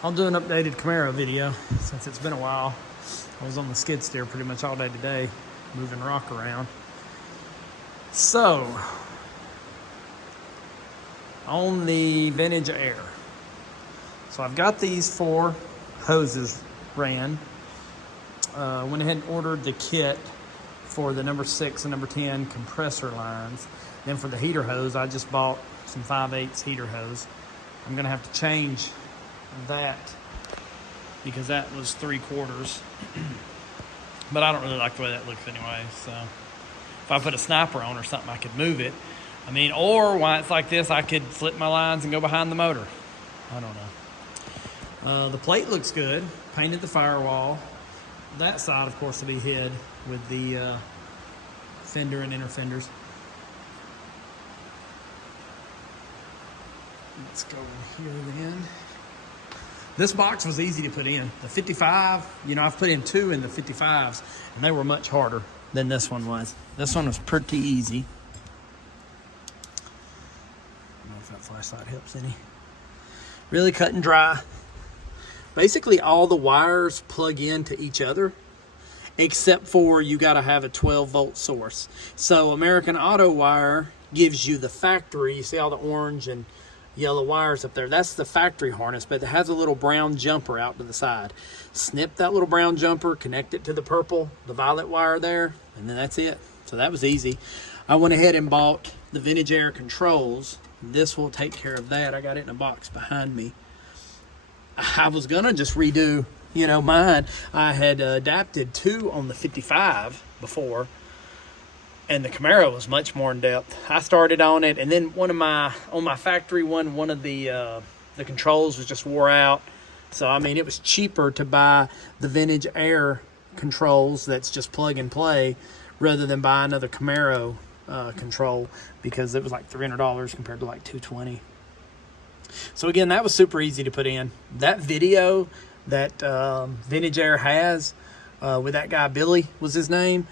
I'll do an updated Camaro video since it's been a while. I was on the skid steer pretty much all day today, moving rock around. So, on the Vintage Air. So I've got these 4 hoses ran. Went ahead and ordered the kit for the number 6 and number 10 compressor lines. Then for the heater hose, I just bought some 5/8 heater hose. I'm gonna have to change that because that was 3/4. But I don't really like the way that looks anyway. So if I put a sniper on or something, I could move it. I mean, or while it's like this, I could slip my lines and go behind the motor. I don't know. The plate looks good. Painted the firewall. That side, of course, will be hid with the fender and inner fenders. Let's go in here then. This box was easy to put in. The 55, I've put in 2 in the 55s, and they were much harder than this one was. This one was pretty easy. I don't know if that flashlight helps any. Really cut and dry. Basically, all the wires plug into each other, except for you got to have a 12-volt source. So American Autowire gives you the factory. You see all the orange and yellow wires up there. That's the factory harness, but it has a little brown jumper out to the side. Snip that little brown jumper, connect it to the violet wire there, and then that's it. So that was easy. I went ahead and bought the Vintage Air controls. This will take care of that. I got it in a box behind me. I was gonna just redo, mine. I had adapted 2 on the 55 before, and the Camaro was much more in depth. I started on it, and then on my factory one of the controls was just wore out. So, I mean, it was cheaper to buy the Vintage Air controls that's just plug and play rather than buy another Camaro control, because it was like $300 compared to like $220. So again, that was super easy to put in. That video that Vintage Air has with that guy, Billy was his name,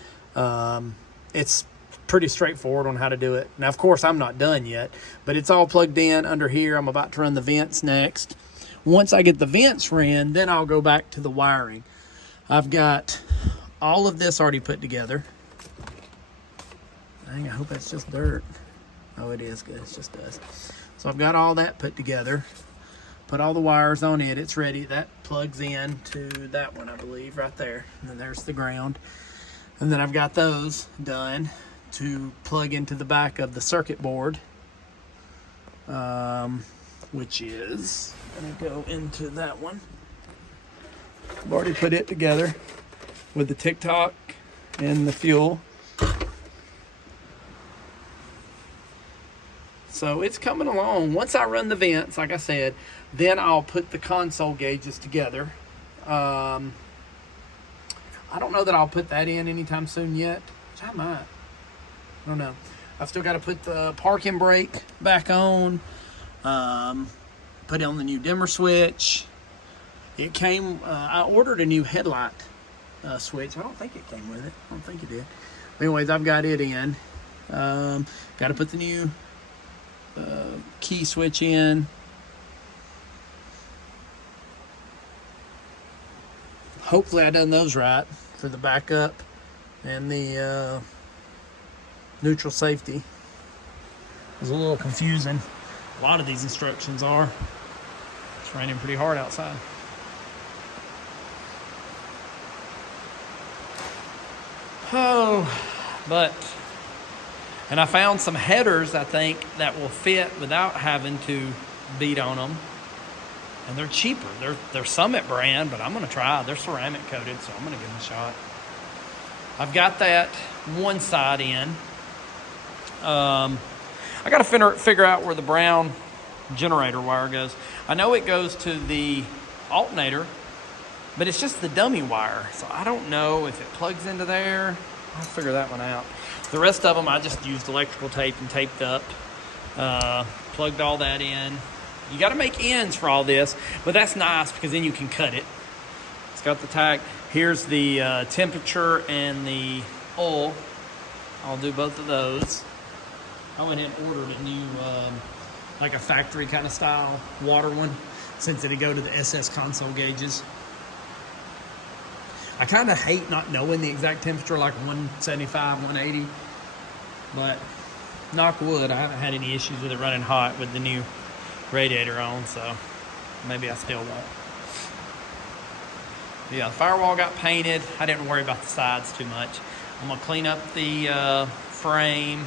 it's pretty straightforward on how to do it. Now, of course, I'm not done yet, but it's all plugged in under here. I'm about to run the vents next. Once I get the vents ran, then I'll go back to the wiring. I've got all of this already put together. Dang, I hope that's just dirt. Oh, it is good. It's just dust. So I've got all that put together. Put all the wires on it. It's ready. That plugs in to that one, I believe, right there. And then there's the ground. And then I've got those done to plug into the back of the circuit board, which is going to go into that one. I've already put it together with the TikTok and the fuel. So it's coming along. Once I run the vents, like I said, then I'll put the console gauges together. I don't know that I'll put that in anytime soon yet, which I might. I don't know. I've still got to put the parking brake back on, put on the new dimmer switch. It came, I ordered a new headlight switch. I don't think it came with it. I don't think it did. But anyways, I've got it in. Got to put the new key switch in. Hopefully I done those right for the backup and the neutral safety. It was a little confusing. A lot of these instructions are. It's raining pretty hard outside. And I found some headers, I think, that will fit without having to beat on them. And they're cheaper. They're Summit brand, but I'm going to try. They're ceramic coated, so I'm going to give them a shot. I've got that one side in. I got to figure out where the brown generator wire goes. I know it goes to the alternator, but it's just the dummy wire. So I don't know if it plugs into there. I'll figure that one out. The rest of them I just used electrical tape and taped up. Plugged all that in. You got to make ends for all this, but that's nice because then you can cut it. It's got the tag. Here's the temperature and the oil. I'll do both of those. I went ahead and ordered a new, like a factory kind of style water one. since it'd go to the SS console gauges. I kind of hate not knowing the exact temperature, like 175, 180, but knock wood, I haven't had any issues with it running hot with the new radiator on, so maybe I still won't. Yeah, the firewall got painted. I didn't worry about the sides too much. I'm gonna clean up the frame.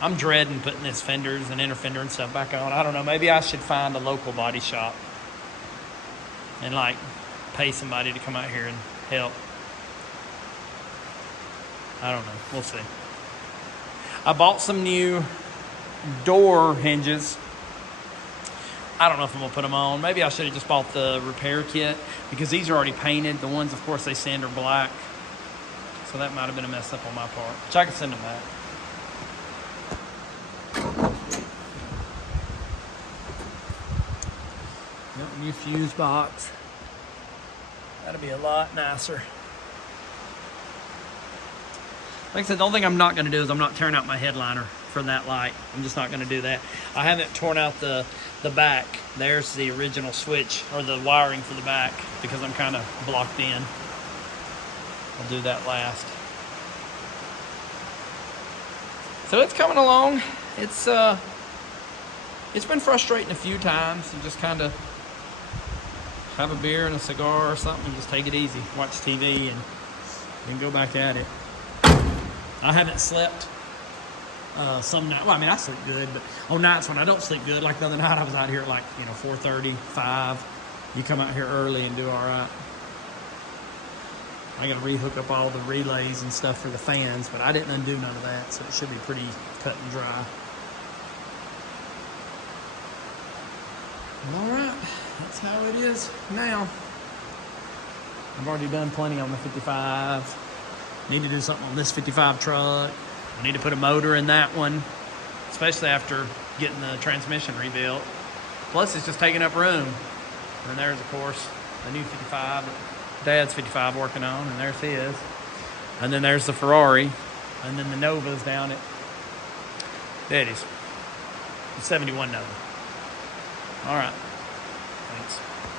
I'm dreading putting these fenders and inner fender and stuff back on. I don't know, maybe I should find a local body shop and like pay somebody to come out here and help. I don't know, we'll see. I bought some new door hinges. I don't know if I'm gonna put them on. Maybe I should have just bought the repair kit because these are already painted. The ones, of course, they sand are black. So that might have been a mess up on my part, which I can send them back. Yep, new fuse box. That'll be a lot nicer. Like I said, the only thing I'm not going to do is I'm not tearing out my headliner for that light. I'm just not going to do that. I haven't torn out the back. There's the original switch, or the wiring for the back, because I'm kind of blocked in. I'll do that last. So it's coming along. It's been frustrating a few times. You just kind of have a beer and a cigar or something and just take it easy. Watch TV and then go back at it. I haven't slept some night. Well, I mean, I sleep good, but on nights when I don't sleep good, like the other night, I was out here at like 4:30, 5. You come out here early and do all right. I got to rehook up all the relays and stuff for the fans, but I didn't undo none of that, so it should be pretty cut and dry. All right, that's how it is now. I've already done plenty on the 55. Need to do something on this 55 truck. I need to put a motor in that one, especially after getting the transmission rebuilt. Plus, it's just taking up room. And there's, of course, the new 55 that Dad's 55 working on, and there's his. And then there's the Ferrari, and then the Nova's down at Daddy's. The 71 Nova. All right. Thanks.